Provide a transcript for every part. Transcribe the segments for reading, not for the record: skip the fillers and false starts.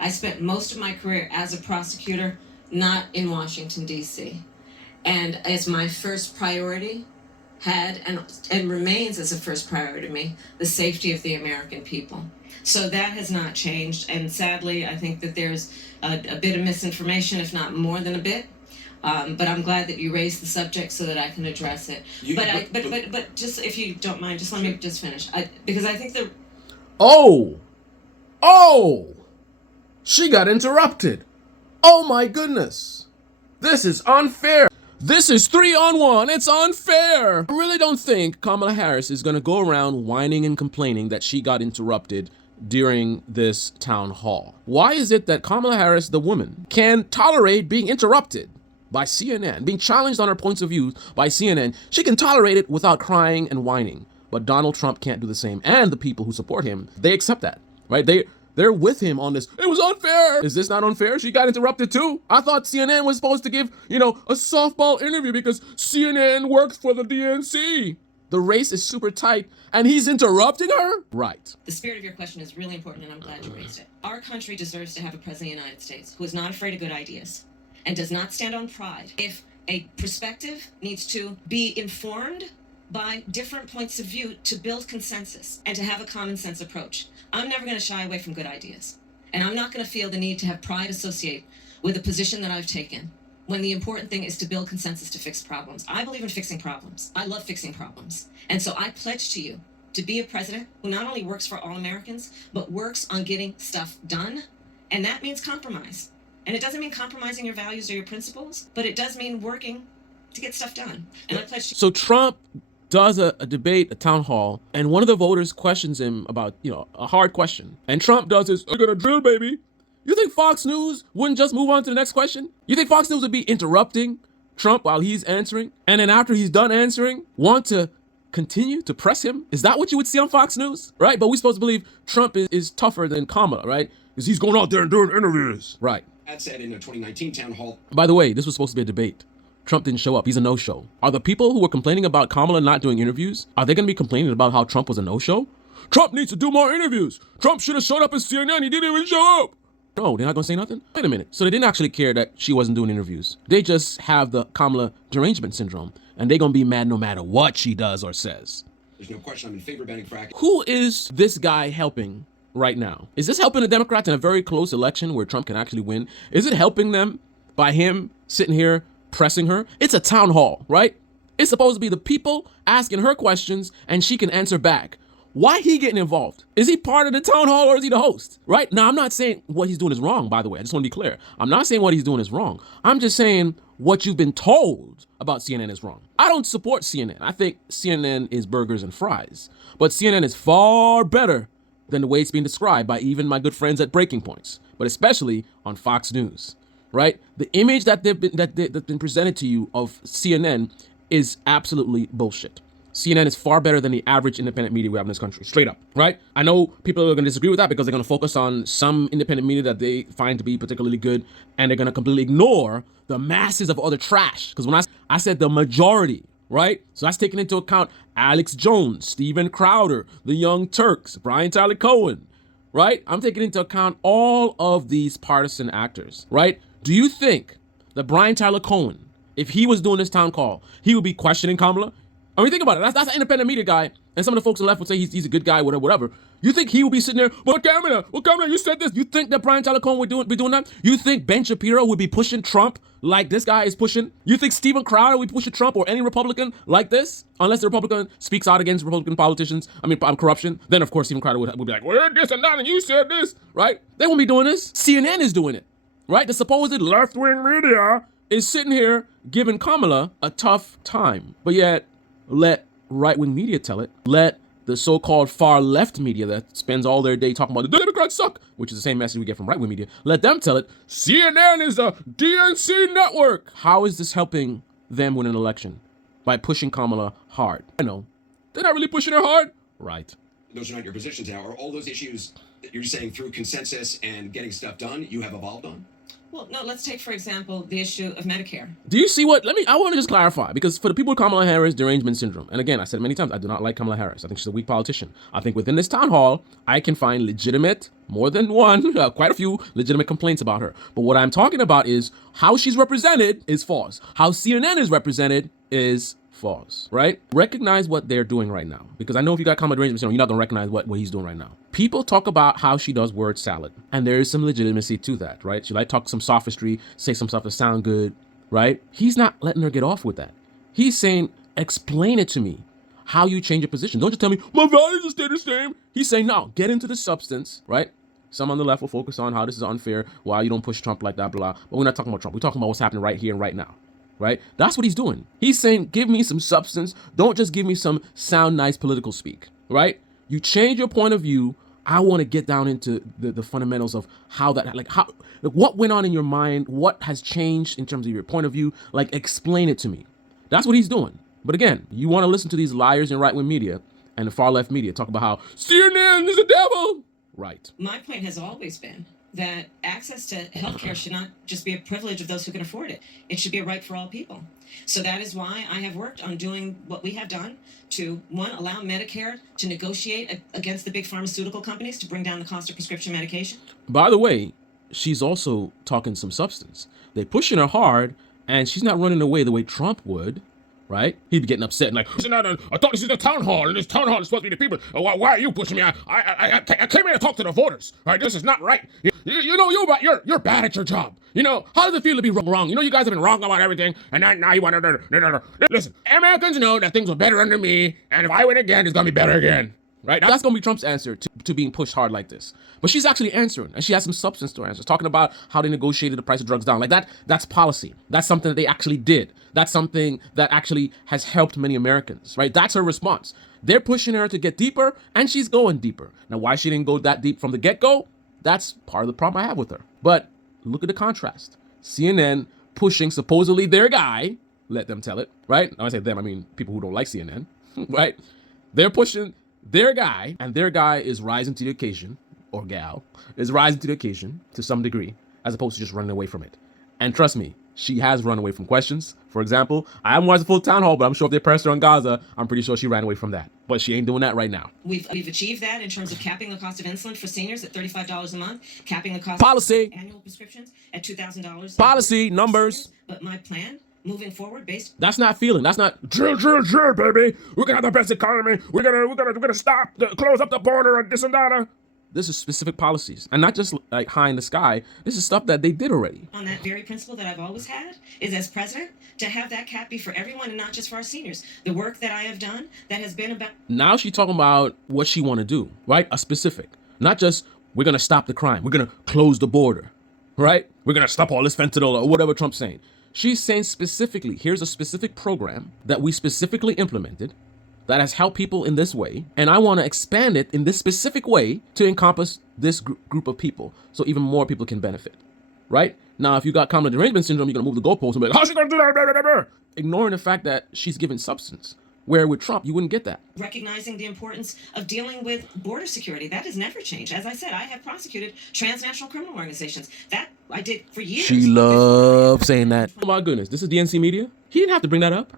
I spent most of my career as a prosecutor, not in Washington, D.C. And as my first priority had and remains as a first priority to me, the safety of the American people. So that has not changed. And sadly, I think that there's a bit of misinformation, if not more than a bit. But I'm glad that you raised the subject so that I can address it. But just, if you don't mind, just let me just finish. Because I think the... Oh, she got interrupted. Oh my goodness. This is unfair. This is 3-on-1. It's unfair. I really don't think Kamala Harris is going to go around whining and complaining that she got interrupted during this town hall. Why is it that Kamala Harris, the woman, can tolerate being interrupted by CNN, being challenged on her points of view by CNN? She can tolerate it without crying and whining. But Donald Trump can't do the same. And the people who support him, they accept that, right? They're with him on this. It was unfair. Is this not unfair? She got interrupted too. I thought CNN was supposed to give, a softball interview because CNN works for the DNC. The race is super tight and he's interrupting her? Right. The spirit of your question is really important and I'm glad you raised it. Our country deserves to have a president of the United States who is not afraid of good ideas and does not stand on pride. If a perspective needs to be informed by different points of view to build consensus and to have a common sense approach, I'm never going to shy away from good ideas. And I'm not going to feel the need to have pride associate with a position that I've taken when the important thing is to build consensus to fix problems. I believe in fixing problems. I love fixing problems. And so I pledge to you to be a president who not only works for all Americans, but works on getting stuff done. And that means compromise. And it doesn't mean compromising your values or your principles, but it does mean working to get stuff done. And I pledge to... So Trump does a debate, a town hall, and one of the voters questions him about, a hard question. And Trump does his, "You're gonna drill, baby." You think Fox News wouldn't just move on to the next question? You think Fox News would be interrupting Trump while he's answering? And then after he's done answering, want to continue to press him? Is that what you would see on Fox News? Right? But we're supposed to believe Trump is tougher than Kamala, right? Because he's going out there and doing interviews. Right. That said in a 2019 town hall. By the way, this was supposed to be a debate. Trump didn't show up. He's a no-show. Are the people who were complaining about Kamala not doing interviews, are they going to be complaining about how Trump was a no-show? Trump needs to do more interviews. Trump should have showed up at CNN. He didn't even show up. No, they're not going to say nothing? Wait a minute. So they didn't actually care that she wasn't doing interviews. They just have the Kamala derangement syndrome, and they're going to be mad no matter what she does or says. There's no question I'm in favor of banning fracking. Who is this guy helping right now? Is this helping the Democrats in a very close election where Trump can actually win? Is it helping them by him sitting here pressing her? It's a town hall, right? It's supposed to be the people asking her questions and she can answer back. Why he getting involved? Is he part of the town hall or is he the host? Right? Now, I'm not saying what he's doing is wrong, by the way. I just want to be clear. I'm not saying what he's doing is wrong. I'm just saying what you've been told about CNN is wrong. I don't support CNN. I think CNN is burgers and fries. But CNN is far better than the way it's being described by even my good friends at Breaking Points, but especially on Fox News. Right? The image that's been presented to you of CNN is absolutely bullshit. CNN is far better than the average independent media we have in this country, straight up, right? I know people are going to disagree with that because they're going to focus on some independent media that they find to be particularly good, and they're going to completely ignore the masses of other trash. Because when I said the majority, right? So that's taking into account Alex Jones, Steven Crowder, the Young Turks, Brian Tyler Cohen, right? I'm taking into account all of these partisan actors, right? Do you think that Brian Tyler Cohen, if he was doing this town call, he would be questioning Kamala? I mean, think about it. That's an independent media guy, and some of the folks on the left would say he's a good guy, whatever. You think he would be sitting there, well, Kamala, you said this. You think that Brian Tyler Cohen would be doing that? You think Ben Shapiro would be pushing Trump like this guy is pushing? You think Steven Crowder would be pushing Trump or any Republican like this? Unless the Republican speaks out against Republican politicians, corruption, then of course Steven Crowder would be like, well, this and that, and you said this, right? They won't be doing this. CNN is doing it, right? The supposed left-wing media is sitting here giving Kamala a tough time, but yet let right-wing media tell it. Let the so-called far-left media that spends all their day talking about the Democrats suck, which is the same message we get from right-wing media, let them tell it. CNN is a DNC network. How is this helping them win an election? By pushing Kamala hard. I know. They're not really pushing her hard. Right. Those are not your positions now. Are all those issues that you're saying through consensus and getting stuff done you have evolved on? Well, no, let's take, for example, the issue of Medicare. Do you see what? I want to just clarify, because for the people with Kamala Harris derangement syndrome, and again, I said many times, I do not like Kamala Harris. I think she's a weak politician. I think within this town hall, I can find legitimate, more than one, quite a few legitimate complaints about her. But what I'm talking about is how she's represented is false. How CNN is represented is false, right? Recognize what they're doing right now, because I know if you got Kamala derangement syndrome, you're not gonna recognize what he's doing right now. People talk about how she does word salad, and there is some legitimacy to that, right? She like talk some sophistry, say some stuff that sound good, right? He's not letting her get off with that. He's saying, explain it to me, how you change your position. Don't just tell me, my values will stay the same. He's saying, no, get into the substance, right? Some on the left will focus on how this is unfair, why you don't push Trump like that, blah. But we're not talking about Trump. We're talking about what's happening right here and right now, right? That's what he's doing. He's saying, give me some substance. Don't just give me some sound nice political speak, right? You change your point of view. I want to get down into the fundamentals of how that, what went on in your mind, what has changed in terms of your point of view, explain it to me. That's what he's doing. But again, you want to listen to these liars in right-wing media and the far-left media talk about how CNN is the devil. Right. My point has always been that access to healthcare should not just be a privilege of those who can afford it. It should be a right for all people. So that is why I have worked on doing what we have done to, one, allow Medicare to negotiate against the big pharmaceutical companies to bring down the cost of prescription medication. By the way, she's also talking some substance. They're pushing her hard, and she's not running away the way Trump would. Right? He'd be getting upset and I thought this is the town hall, and this town hall is supposed to be the people. Why are you pushing me? I came here to talk to the voters. Right? This is not right. You know, you're bad at your job. You know, how does it feel to be wrong? You know, you guys have been wrong about everything, and now you want to. Listen, Americans know that things were better under me, and if I win again, it's gonna be better again. Right? That's gonna be Trump's answer to being pushed hard like this. But she's actually answering, and she has some substance to her answer, talking about how they negotiated the price of drugs down. Like that's policy. That's something that they actually did. That's something that actually has helped many Americans, right? That's her response. They're pushing her to get deeper, and she's going deeper. Now, why she didn't go that deep from the get-go, that's part of the problem I have with her. But look at the contrast. CNN pushing supposedly their guy, let them tell it, right? When I say them, I mean people who don't like CNN, right? They're pushing their guy, and their guy is rising to the occasion, or gal, is rising to the occasion to some degree, as opposed to just running away from it. And trust me, she has run away from questions. For example, I haven't watched the full town hall, but I'm sure if they pressed her on Gaza, I'm pretty sure she ran away from that. But she ain't doing that right now. We've achieved that in terms of capping the cost of insulin for seniors at $35 a month, capping the cost Policy. of annual prescriptions at $2,000. Policy, numbers. But my plan, moving forward, that's not feeling. That's not drill, baby. We're gonna have the best economy. We're gonna stop, close up the border and this and that. This is specific policies, and not just like high in the sky. This is stuff that they did already. On that very principle that I've always had is, as president, to have that cap be for everyone and not just for our seniors. The work that I have done that has been about. Now she's talking about what she want to do, right? A specific, not just we're gonna stop the crime. We're gonna close the border, right? We're gonna stop all this fentanyl or whatever Trump's saying. She's saying specifically, here's a specific program that we specifically implemented that has helped people in this way, and I want to expand it in this specific way to encompass this group of people so even more people can benefit, right? Now, if you got Kamala derangement syndrome, you're going to move the goalposts and be like, how's she going to do that? Ignoring the fact that she's given substance, where with Trump, you wouldn't get that. Recognizing the importance of dealing with border security. That has never changed. As I said, I have prosecuted transnational criminal organizations. That I did for years. She loves saying that. Oh my goodness, this is DNC media? He didn't have to bring that up.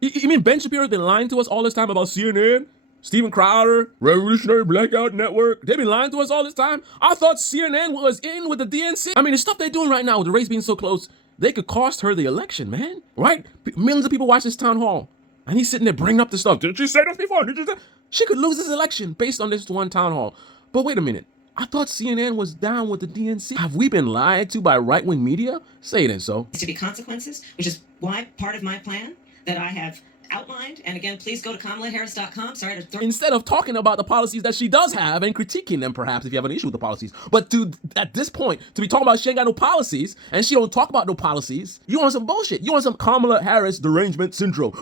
You mean Ben Shapiro has been lying to us all this time about CNN? Steven Crowder, Revolutionary Blackout Network. They've been lying to us all this time. I thought CNN was in with the DNC. I mean, the stuff they're doing right now with the race being so close, they could cost her the election, man. Right? Millions of people watch this town hall. And he's sitting there bringing up the stuff. Did you say this before? She could lose this election based on this one town hall. But wait a minute. I thought CNN was down with the DNC. Have we been lied to by right-wing media? Say it ain't so. To be consequences, which is why part of my plan that I have outlined, and again, please go to KamalaHarris.com. Instead of talking about the policies that she does have and critiquing them, perhaps, if you have an issue with the policies. But at this point, to be talking about she ain't got no policies, and she don't talk about no policies, you want some bullshit. You want some Kamala Harris derangement syndrome.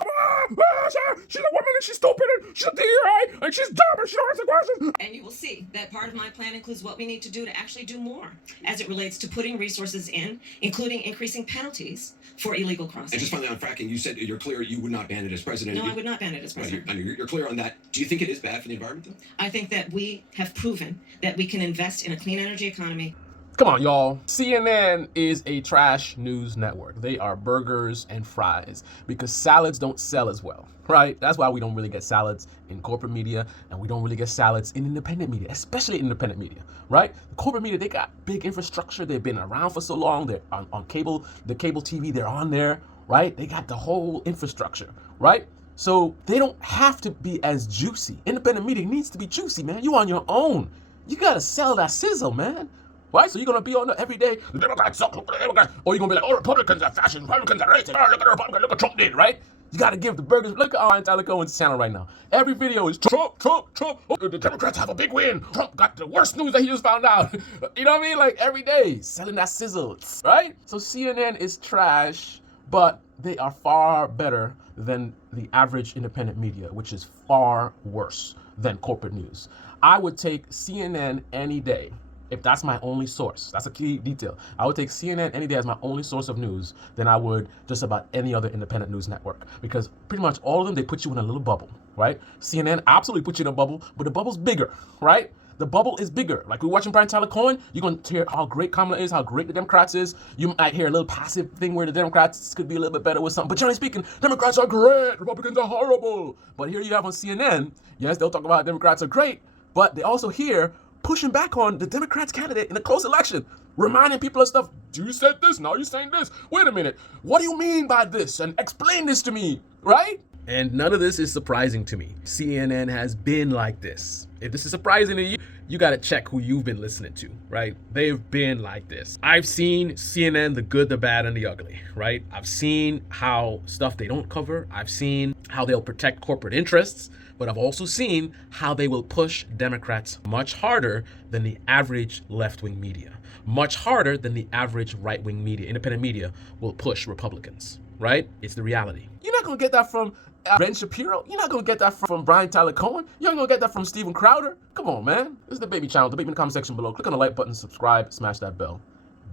She's a woman and she's stupid and she's a DEI and she's dumb and she don't answer questions. And you will see that part of my plan includes what we need to do to actually do more as it relates to putting resources in, including increasing penalties for illegal crossing. And just finally on fracking, you said you're clear you would not ban it as president. No, I would not ban it as president. You're clear on that. Do you think it is bad for the environment, though? I think that we have proven that we can invest in a clean energy economy. Come on, y'all. CNN is a trash news network. They are burgers and fries because salads don't sell as well, right? That's why we don't really get salads in corporate media, and we don't really get salads in independent media, especially independent media, right? The corporate media, they got big infrastructure. They've been around for so long. They're on cable, the cable TV, they're on there, right? They got the whole infrastructure, right? So they don't have to be as juicy. Independent media needs to be juicy, man. You on your own. You gotta sell that sizzle, man. Right? So you're gonna be on the every day, the Democrats suck, look at the Democrats. Or you're gonna be like, oh, Republicans are fashion, Republicans are racist, oh, look at the Republicans, look what Trump did, right? You gotta give the burgers, look at our Tyler Cohen's channel right now. Every video is Trump, Trump, Trump. Oh, the Democrats have a big win. Trump got the worst news that he just found out. You know what I mean? Like every day, selling that sizzle, right? So CNN is trash, but they are far better than the average independent media, which is far worse than corporate news. I would take CNN any day. If that's my only source, that's a key detail. I would take CNN any day as my only source of news than I would just about any other independent news network. Because pretty much all of them, they put you in a little bubble, right? CNN absolutely puts you in a bubble, but the bubble's bigger, right? The bubble is bigger. Like we're watching Brian Tyler Cohen, you're going to hear how great Kamala is, how great the Democrats is. You might hear a little passive thing where the Democrats could be a little bit better with something. But generally speaking, Democrats are great, Republicans are horrible. But here you have on CNN, yes, they'll talk about Democrats are great, but they also hear pushing back on the Democrats candidate in a close election, reminding people of stuff. You said this, now you're saying this. Wait a minute, what do you mean by this? And explain this to me, right? And none of this is surprising to me. CNN has been like this. If this is surprising to you, you gotta check who you've been listening to, right? They've been like this. I've seen CNN, the good, the bad, and the ugly, right? I've seen how stuff they don't cover. I've seen how they'll protect corporate interests, but I've also seen how they will push Democrats much harder than the average left-wing media, much harder than the average right-wing media. Independent media will push Republicans, right? It's the reality. You're not gonna get that from Ben Shapiro. You're not gonna get that from Brian Tyler Cohen. You're not gonna get that from Steven Crowder. Come on, man. This is the Baby Channel. Debate me in the comment section below. Click on the like button, subscribe, smash that bell.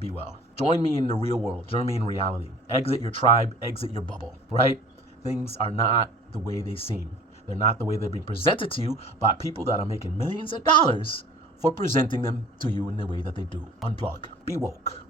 Be well. Join me in the real world. Join me in reality. Exit your tribe, exit your bubble, right? Things are not the way they seem. They're not the way they're being presented to you by people that are making millions of dollars for presenting them to you in the way that they do. Unplug. Be woke.